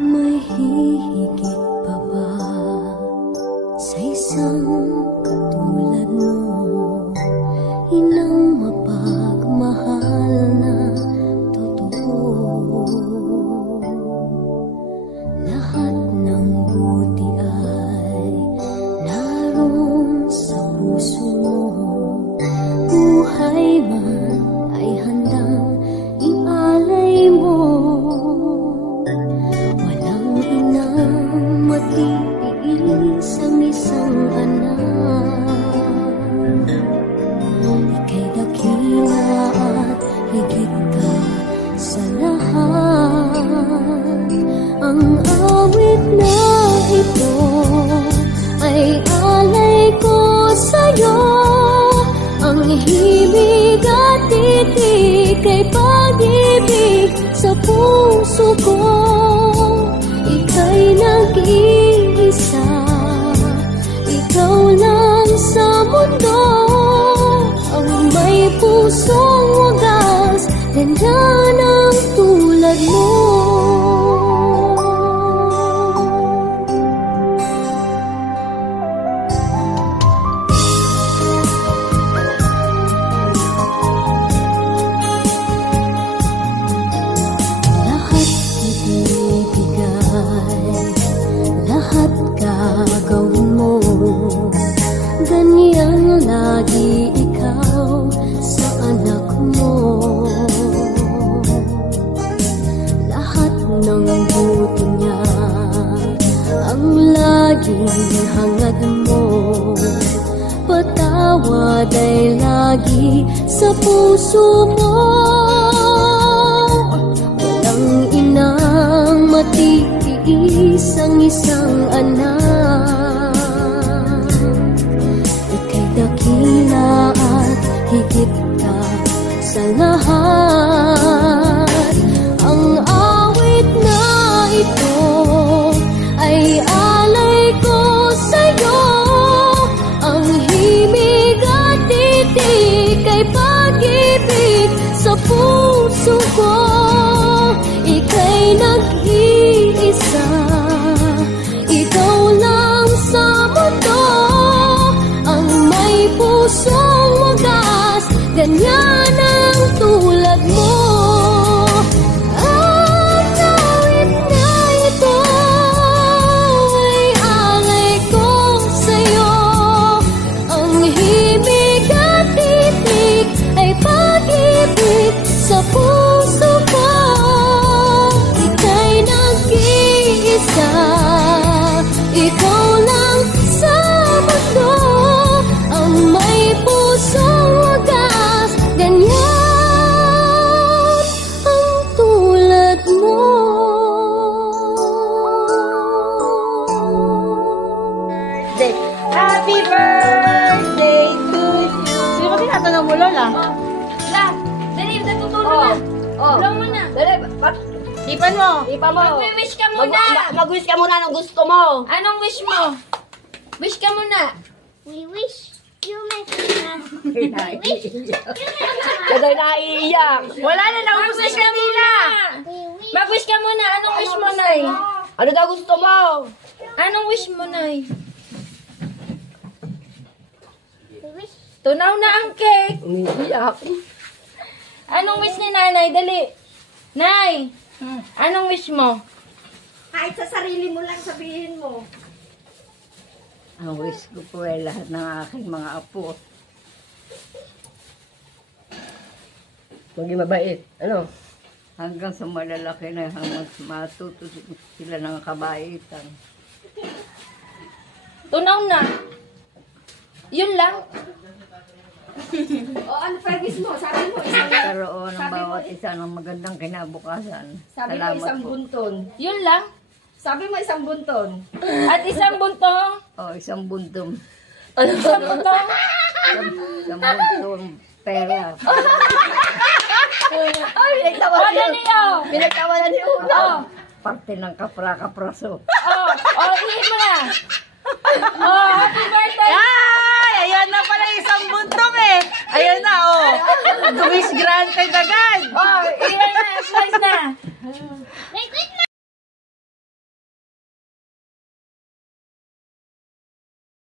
May hihigit pa ba sa isang katulad mo? Inang mapagmahal na totoo. Lahat ng buti ay naroon sa puso mo. Buhay man ay handang ialay mo. Walang inang matiis ang isang anak. Ika'y dakila at higit ka sa lahat. Ang awit na ito ay alay ko sa'yo. Ang himig at titik ay pag-ibig sa puso ko. Ika'y nag-iisa, ikaw lang sa mundo. Ang may pusong wagas, ganyan ang tulad mo. Lahat gagawin mo, ganyan lagi ikaw sa anak mo. Lahat ng buti niya ang laging hangad mo. Patawad ay lagi sa puso mo. Walang inang matiis ang isang anak. Ika'y dakila at higit ka sa lahat. Ang awit na ito ay alay ko sa'yo. Ang himig at titik ay pag-ibig sa puso ko. Ika'y nag-iisa, ikaw lang sa mundo. Ang may pusong wagas, ganyan ang tulad mo. Ang awit na ito ay alay ko sa'yo. Ang himig at titik ay pag-ibig sa puso ko. Ika'y nag-iisa, ikaw lang sa mundo. Ang may pusong wagas, ganyan ang tulad mo. Happy birthday to you! Sino ba tinatanong mo, Lola? La, dali, natutulog na. Tulong mo na. Dali, ipan mo. Ipan mo. Mag-wish ka muna. Mag-wish ka muna ng gusto mo. Anong wish mo? Wish ka muna. We wish you may Kaday naiiyak. Wala na, naubos na siya nila. Mag-wish ka muna. Anong wish mo, Nay? Ano daw gusto mo? Anong wish mo, Nay? We wish Tunaw na ang cake. Umiiyak. Anong wish ni Nanay? Dali. Nay, anong wish mo? Kahit sa sarili mo lang sabihin mo. Ang wish ko po ay lahat ng aking mga apo. Maging mabait. Ano? Hanggang sa malalaki na hanggang matuto sila ng kabaitan. Tunaw na. Yun lang. O ano pa wish mo? Sabi mo isang Karoon ng bawat isa ng magandang kinabukasan. Sabi mo Salamat isang po. bunton. Yun lang. Sabi mo isang bunton. At isang buntong. O, isang buntom. Isang buntong. Isang buntong pera. Ay, pinagtawa O, dali, oh. Pinagtawa na ni Uno. Oh. Parte ng kapra-kapraso. Hihit mo na. Happy birthday. Ay, ayan na pala isang buntong eh. Ayan na, oh. To wish granted agad.